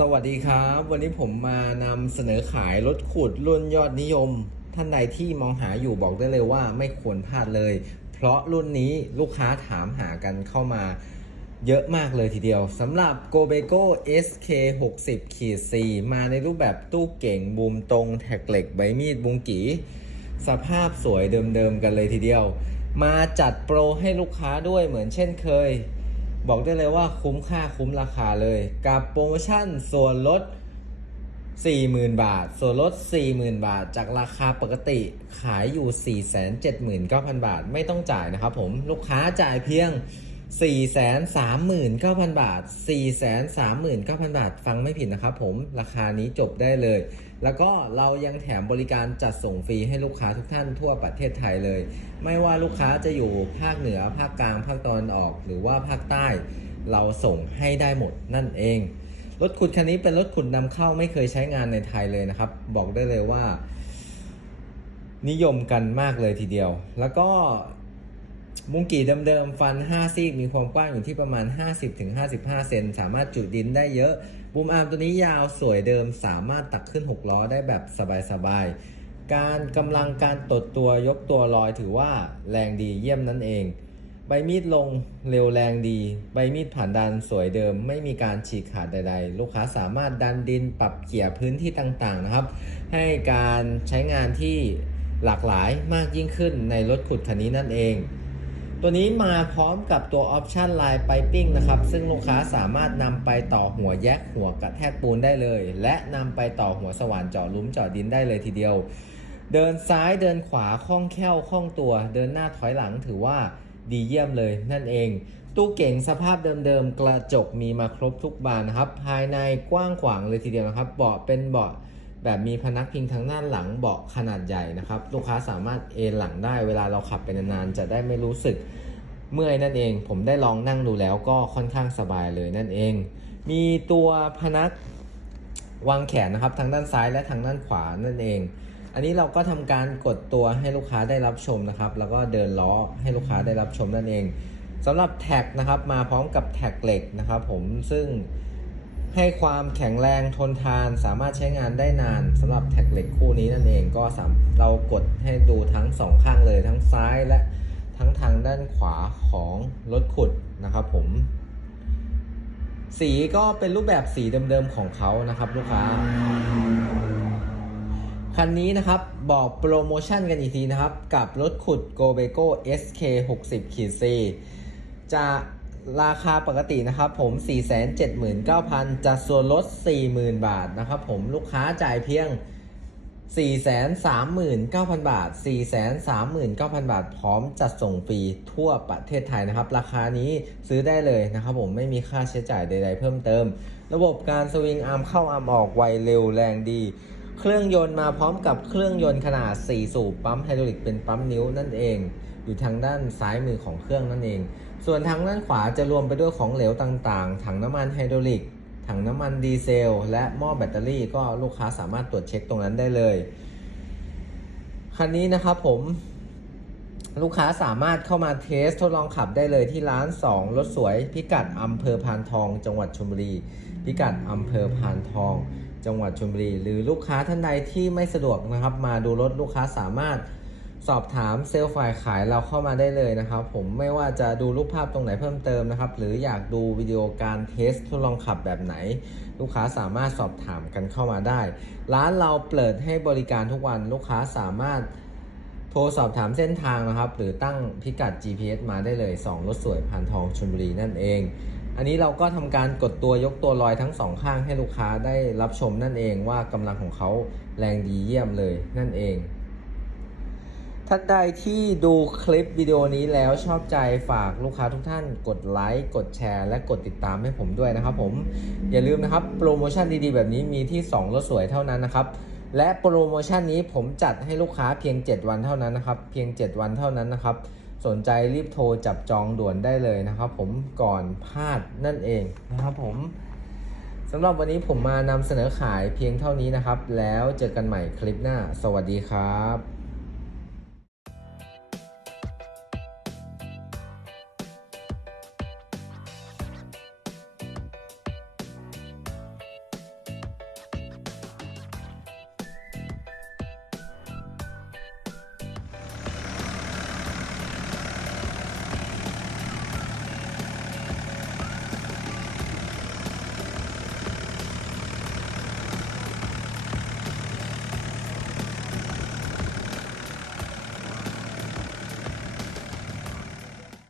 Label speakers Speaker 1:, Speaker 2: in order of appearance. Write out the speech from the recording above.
Speaker 1: สวัสดีครับ วันนี้ผมมานำเสนอขายรถขุดรุ่นยอดนิยม ท่านใดที่มองหาอยู่บอกได้เลยว่าไม่ควรพลาดเลย เพราะรุ่นนี้ลูกค้าถามหากันเข้ามาเยอะมากเลยทีเดียวสำหรับ g o b e g o SK 60ขีด4มาในรูปแบบตู้เก่งบูมตรงแท็กเหล็กใบมีดบุงกี สภาพสวยเดิมๆกันเลยทีเดียว มาจัดโปรให้ลูกค้าด้วยเหมือนเช่นเคย บอกได้เลยว่าคุ้มค่าคุ้มราคาเลย กับโปรโมชั่นส่วนลด 40,000 บาท ส่วนลด 40,000 บาท จากราคาปกติขายอยู่ 479,000 บาท ไม่ต้องจ่ายนะครับผมลูกค้าจ่ายเพียง 439,000 บาท 439,000 บาท ฟังไม่ผิดนะครับผมราคานี้จบได้เลย แล้วก็เรายังแถมบริการจัดส่งฟรีให้ลูกค้าทุกท่านทั่วประเทศไทยเลย ไม่ว่าลูกค้าจะอยู่ภาคเหนือภาคกลางภาคตะวันออก หรือว่าภาคใต้ เราส่งให้ได้หมดนั่นเองรถขุดคันนี้เป็นรถขุดนำเข้าไม่เคยใช้งานในไทยเลยนะครับ บอกได้เลยว่า นิยมกันมากเลยทีเดียว แล้วก็ มุงกี่เดิมๆฟัน 5 ซี่มีความกว้างอยู่ที่ประมาณ 50-55 เซนสามารถจุดินได้เยอะ บูมอาร์มตัวนี้ยาวสวยเดิมสามารถตักขึ้น 6 ล้อได้แบบสบายๆ การกำลังการตดตัวยกตัวลอยถือว่าแรงดีเยี่ยมนั่นเอง ใบมีดลงเร็วแรงดี ใบมีดผ่านดันสวยเดิม ไม่มีการฉีกขาดใด ๆ ลูกค้าสามารถดันดินปรับเกี่ยพื้นที่ต่างๆนะครับ ให้การใช้งานที่หลากหลายมากยิ่งขึ้นในรถขุดคันนี้นั่นเอง ตัวนี้มาพร้อมกับตัวออปชันลายไปปิ้งนะครับ ซึ่งลูกค้าสามารถนำไปต่อหัวแยกหัวกระแทกปูนได้เลย และนำไปต่อหัวสว่านเจาะลุมเจาะดินได้เลยทีเดียว เดินซ้ายเดินขวาคล่องแคล่วคล่องตัว เดินหน้าถอยหลังถือว่าดีเยี่ยมเลยนั่นเอง ตู้เก่งสภาพเดิมๆ กระจกมีมาครบทุกบานนะครับ ภายในกว้างขวางเลยทีเดียวนะครับ เบาะเป็นเบาะ แบบมีพนักพิงทางด้านหลังเบาะขนาดใหญ่นะครับ ลูกค้าสามารถเอนหลังได้เวลาเราขับไปนานๆจะได้ไม่รู้สึกเมื่อยนั่นเอง ผมได้ลองนั่งดูแล้วก็ค่อนข้างสบายเลยนั่นเอง มีตัวพนักวางแขนนะครับทางด้านซ้ายและทางด้านขวานั่นเอง อันนี้เราก็ทำการกดตัวให้ลูกค้าได้รับชมนะครับ แล้วก็เดินล้อให้ลูกค้าได้รับชมนั่นเองสำหรับแท็กนะครับมาพร้อมกับแท็กเหล็กนะครับผมซึ่ง ให้ความแข็งแรงทนทานสามารถใช้งานได้นานสำหรับแท็กเหล็กคู่นี้นั่นเองก็สามเรากดให้ดูทั้งสองข้างเลยทั้งซ้ายและทั้งทางด้านขวาของรถขุดนะครับผม สีก็เป็นรูปแบบสีเดิมๆของเขานะครับลูกค้า คันนี้นะครับบอกโปรโมชั่นกันอีกทีนะครับ กับรถขุด g o b e g o SK 60ขีด C จะ ราคาปกตินะครับผม 479,000จะส่วนลด 40,000 บาทนะครับผมลูกค้าจ่ายเพียง 439,000 บาท 439,000 บาท พร้อมจัดส่งฟรีทั่วประเทศไทยนะครับ ราคานี้ซื้อได้เลยนะครับผมไม่มีค่าใช้จ่ายใด ๆ เพิ่มเติม ระบบการสวิงอาร์มเข้าอาร์มออกไวเร็วแรงดี เครื่องยนต์มาพร้อมกับเครื่องยนต์ขนาด 4 สูบปั๊มไฮดรอลิกเป็นปั๊มนิ้วนั่นเอง อยู่ทางด้านซ้ายมือของเครื่องนั่นเอง ส่วนทางด้านขวาจะรวมไปด้วยของเหลวต่างๆ ถังน้ำมันไฮดรอลิก ถังน้ำมันดีเซล และหม้อแบตเตอรี่ก็ลูกค้าสามารถตรวจเช็คตรงนั้นได้เลย คันนี้นะครับผมลูกค้าสามารถเข้ามาเทสทดลองขับได้เลยที่ร้าน 2 รถสวย พิกัดอำเภอพานทอง จังหวัดชลบุรี พิกัดอำเภอพานทอง จังหวัดชลบุรี หรือลูกค้าท่านใดที่ไม่สะดวกนะครับ มาดูรถลูกค้าสามารถ สอบถามเซลล์ฝ่ายขายเราเข้ามาได้เลยนะครับ ผมไม่ว่าจะดูรูปภาพตรงไหนเพิ่มเติมนะครับ หรืออยากดูวิดีโอการเทสทดลองขับแบบไหน ลูกค้าสามารถสอบถามกันเข้ามาได้ ร้านเราเปิดให้บริการทุกวันลูกค้าสามารถโทรสอบถามเส้นทางนะครับ หรือตั้งพิกัด GPS มาได้เลย 2 รถสวยผ่านทองชลบุรีนั่นเอง อันนี้เราก็ทำการกดตัวยกตัวลอยทั้งสองข้างให้ลูกค้าได้รับชมนั่นเองว่ากำลังของเขาแรงดีเยี่ยมเลยนั่นเอง ท่านใดที่ดูคลิปวิดีโอนี้แล้วชอบใจฝากลูกค้าทุกท่าน กดไลค์กดแชร์ และกดติดตามให้ผมด้วยนะครับผมอย่าลืมนะครับโปรโมชั่นดีๆ แบบนี้มีที่2รถสวยเท่านั้นนะครับและโปรโมชั่นนี้ผมจัดให้ลูกค้าเพียง 7 วันเท่านั้นนะครับเพียง 7 วันเท่านั้นนะครับ สนใจรีบโทรจับจองด่วนได้เลยนะครับ ผมก่อนพลาดนั่นเองนะครับผมสำหรับวันนี้ผมมานำเสนอขายเพียงเท่านี้นะครับ แล้วเจอกันใหม่คลิปหน้า สวัสดีครับ